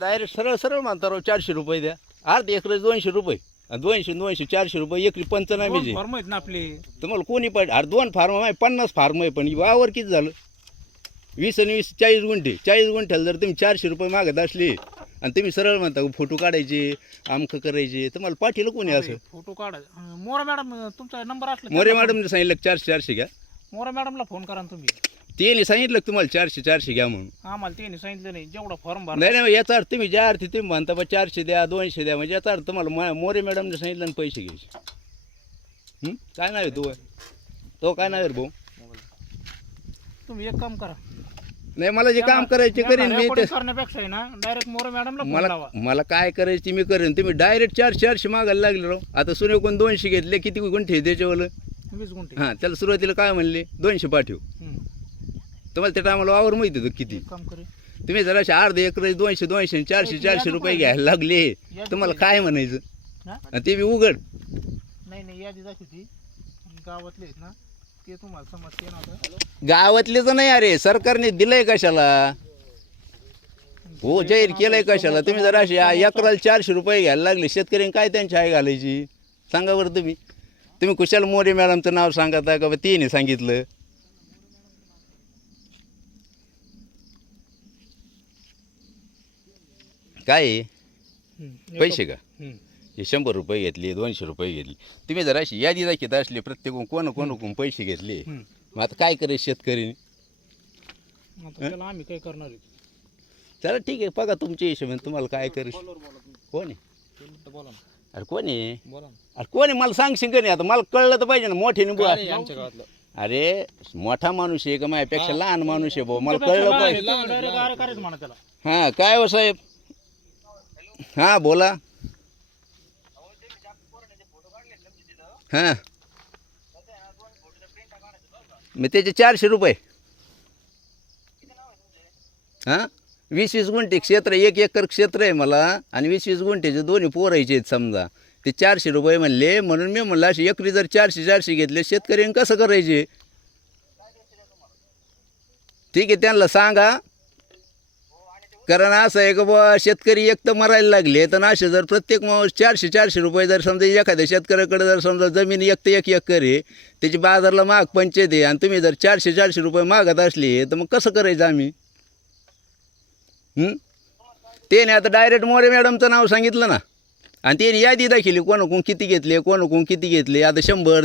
Direct सरळ सरळ म्हणता राव 400 रुपये द्या. अर्ध एकर 200 रुपये आणि 200 400 रुपये एकरी पंचनामे फार्म आहेत ना आपले. तुम्हाला कोणी पाहिजे. अरे 2 फार्म आहे 50 फार्म आहे पण वावर किती झालं 20 आणि 20 40 गुंठे. 40 गुंठ्याला जर तुम्ही 400 रुपये मागत असले आणि तुम्ही सरळ म्हणता फोटो काढायचे आमकं करायचे तुम्हाला पाठीला कोणी असं. फोटो काढा. मोरा मॅडम तुमचा नंबर असला मोरे मॅडमने सांगितलं 400 घ्या. मोरा मॅडमला फोन करा ना तुम्ही. त्याने सांगितलं तुम्हाला 400 घ्या म्हणून. आम्हाला त्यांनी सांगितलं नाही जेवढा फॉर्म भरा. नाही याचा अर्थ तुम्ही ज्या अर्थी तुम्ही म्हणता 400 द्या 200 द्या म्हणजे याचा अर्थ तुम्हाला मोरे मॅडमने सांगितलं आणि पैसे घ्यायचे. काय नाव आहे तो काय नाव आहे भाऊ. तुम्ही एक काम करा. नाही मला जे काम करायचे करेन मी ते करण्यापेक्षा आहे ना डायरेक्ट मोरे मॅडमला फोन लावा. मला काय करायचे मी करेन. तुम्ही डायरेक्ट 400 मागायला लागले राव. आता सुने कोण 200 घेतले किती गुंठे त्याच्यावालं 20 गुंठे. हां त्याला सुरुवातीला काय म्हणले 200 पाठव. तुम्हाला त्या टायमाला वावर माहिती होतं किती. काम करे. तुम्ही जरा अर्धे एकर 200 400 रुपये घ्यायला लागले तुम्हाला काय म्हणायचं. आणि ते बी उघड. नाही यादी दाखवती गावातले आहेत ना ते तुम्हाला समजते ना. गावातलेच नाही अरे सरकारने दिलंय कशाला हो जाहीर केलंय कशाला. तुम्ही जरा एकराला 400 रुपये घ्यायला लागले शेतकऱ्यांनी काय त्यांची आई घालायची सांगा बरं. तुम्ही कुशाल मोरे मॅडमचं नाव सांगता का तिने सांगितलं. काय पैसे का हे 100 रुपये घेतले 200 रुपये घेतले. तुम्ही जरा अशी यादी दाखवत असली प्रत्येक कोण पैसे घेतले मग आता काय करायचं शेतकरी. त्याला आम्ही काय करणार आहे. चला ठीक आहे बघा तुमच्या हिशोबाने तुम्हाला काय करायचं. कोण आहे बोला ना. अरे कोण आहे बोला ना. अरे कोण आहे मला सांगशील का नाही. आता मला कळलं तर पाहिजे ना मोठ्याने बोला. आमच्या गावातलं. अरे मोठा माणूस आहे का माझ्यापेक्षा लहान माणूस आहे भाऊ मला कळलं पाहिजे. डायरेक्ट म्हणा त्याला. हां काय हो साहेब. हां बोला. हां मग त्याचे 400 रुपये. हां 20 गुंठे क्षेत्र 1 एकर क्षेत्र आहे मला आणि 20 गुंठेचे दोन्ही पोरायचे आहेत समजा. ते 400 रुपये म्हणले म्हणून मी म्हणलं अशी एकरी जर 400 घेतले शेतकऱ्यांनी कसं करायचे. ठीक आहे त्यांना सांगा. कारण असं आहे का बुवा शेतकरी एक तर मरायला लागले तर असे जर प्रत्येक 400 रुपये जर समजा एखाद्या शेतकऱ्याकडे जर समजा जमीन 1 एकर आहे त्याची बाजारला माग पंचायत आहे आणि तुम्ही जर 400 रुपये मागत असले तर मग कसं करायचं आम्ही. त्याने आता डायरेक्ट मोरे मॅडमचं नाव सांगितलं ना आणि त्याने यादी दाखवली कोण किती घेतले आता 100